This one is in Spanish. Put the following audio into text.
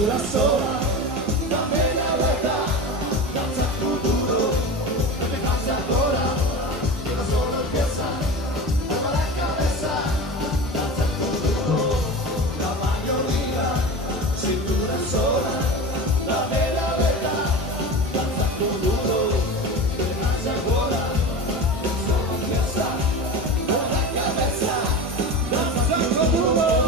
dura sola, dame la verdad, danza futuro, no te canses ahora, que no solo empieza, toma la cabeza, danza futuro, la mayoría, cintura sola, dame la verdad, danza futuro, no te canses ahora, que no solo empieza, toma la cabeza, danza futuro.